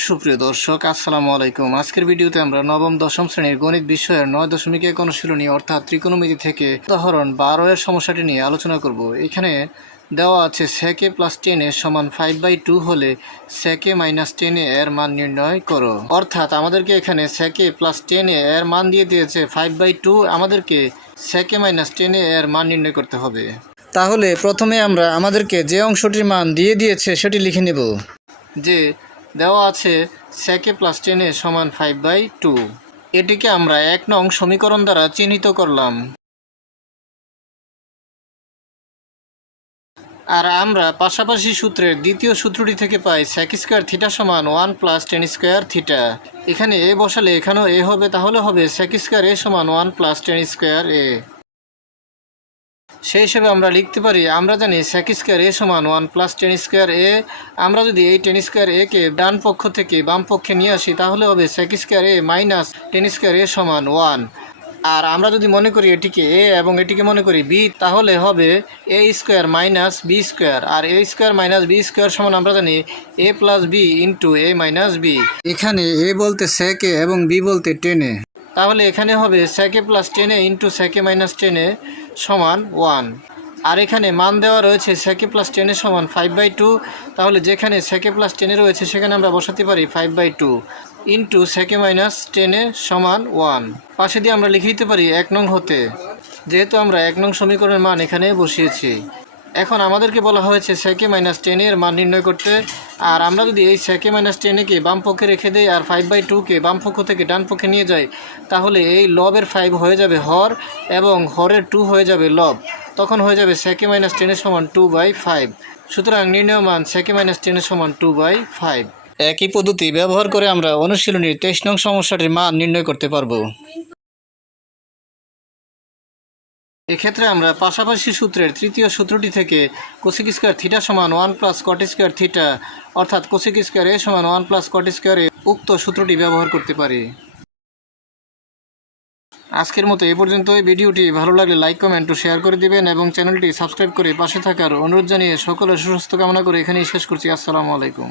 সুপ্রিয় দর্শক আসসালামু আলাইকুম। আজকের ভিডিওতে আমরা নবম দশম শ্রেণীর গণিত বিষয়ের 9.1 অনুশীলনী অর্থাৎ ত্রিকোণমিতি থেকে উদাহরণ 12 এর সমস্যাটি নিয়ে আলোচনা করব। এখানে দেওয়া আছে sec a + tan a সমান 5/2 হলে sec a - tan a এর মান নির্ণয় করো। অর্থাৎ আমাদেরকে এখানে sec a + tan a এর মান দিয়ে দিয়েছে 5/2, আমাদেরকে sec a - tan a এর মান নির্ণয় করতে হবে। তাহলে প্রথমে আমরা আমাদেরকে যে অংশটির মান দিয়ে দিয়েছে সেটি লিখে নেব। যে দেওয়া আছে sec a + tan a সমান 5/2, এটিকে আমরা 1 নং সমীকরণ দ্বারা চিহ্নিত করলাম। আর আমরা পাশাপাশি সূত্রের দ্বিতীয় সূত্রটি থেকে পাই sec² θ সমান 1 + tan² θ। এখানে a বসালে এখানেও a হবে, তাহলে হবে sec² a সমান 1 + tan² a। সেই হিসেবে আমরা লিখতে পারি, আমরা জানি sec² a সমান 1 + tan² a। আমরা যদি এই tan² a কে ডান পক্ষ থেকে বাম পক্ষে নিয়ে আসি তাহলে হবে sec² a - tan² a সমান 1। আর আমরা যদি মনে করি এটিকে a এবং এটিকে মনে করি b, তাহলে হবে a² - b²। আর a² - b² সমান আমরা জানি a + b × a - b। এখানে a বলতে sec a এবং b বলতে tan a, তাহলে এখানে হবে sec a + tan a × sec a - tan a সমান 1। আর এখানে মান দেওয়া রয়েছে sec a + tan a সমান 5/2, তাহলে যেখানে sec a + tan a রয়েছে সেখানে আমরা বসাতে পারি 5/2 × sec a - tan a সমান 1। পাশে দিয়ে আমরা লিখে দিতে পারি 1 নং হতে, যেহেতু আমরা 1 নং সমীকরণের মান এখানে বসিয়েছি। এখন আমাদেরকে বলা হয়েছে sec a - tan a এর মান নির্ণয় করতে। আর আমরা যদি এই sec a - tan a কে বাম পক্ষে রেখে দেই আর 5/2 কে বাম পক্ষ থেকে ডান পক্ষে নিয়ে যাই, তাহলে এই লবের 5 হয়ে যাবে হর এবং হরের 2 হয়ে যাবে লব। তখন হয়ে যাবে sec a - tan a সমান 2/5। সুতরাং নির্ণেয় মান sec a - tan a সমান 2/5। একই পদ্ধতি ব্যবহার করে আমরা অনুশীলনীর 23 নং সমস্যাটির মান নির্ণয় করতে পারব। এক্ষেত্রে আমরা পাশাপাশি সূত্রের তৃতীয় সূত্রটি থেকে cosec² θ সমান 1 + cot² θ, অর্থাৎ cosec² a সমান 1 + cot² a, উক্ত সূত্রটি ব্যবহার করতে পারি। আজকের মতো এ পর্যন্তই। ভিডিওটি ভালো লাগলে লাইক, কমেন্ট ও শেয়ার করে দিবেন এবং চ্যানেলটি সাবস্ক্রাইব করে পাশে থাকার অনুরোধ জানিয়ে সকলের সুস্বাস্থ্য কামনা করে এখানেই শেষ করছি। আসসালামু আলাইকুম।